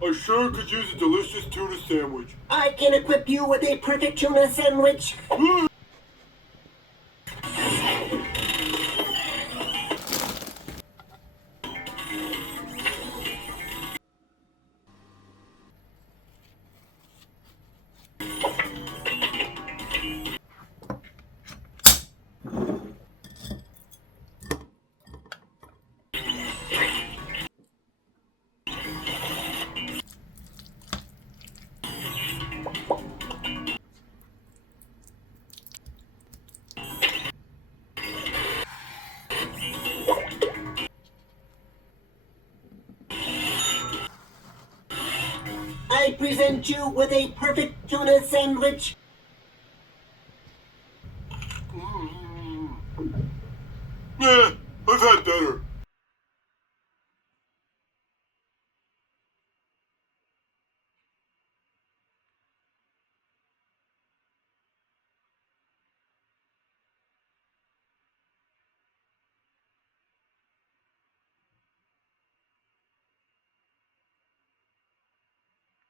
I sure could use a delicious tuna sandwich. I can equip you with a perfect tuna sandwich. I present you with a perfect tuna sandwich. Yeah, I've had better.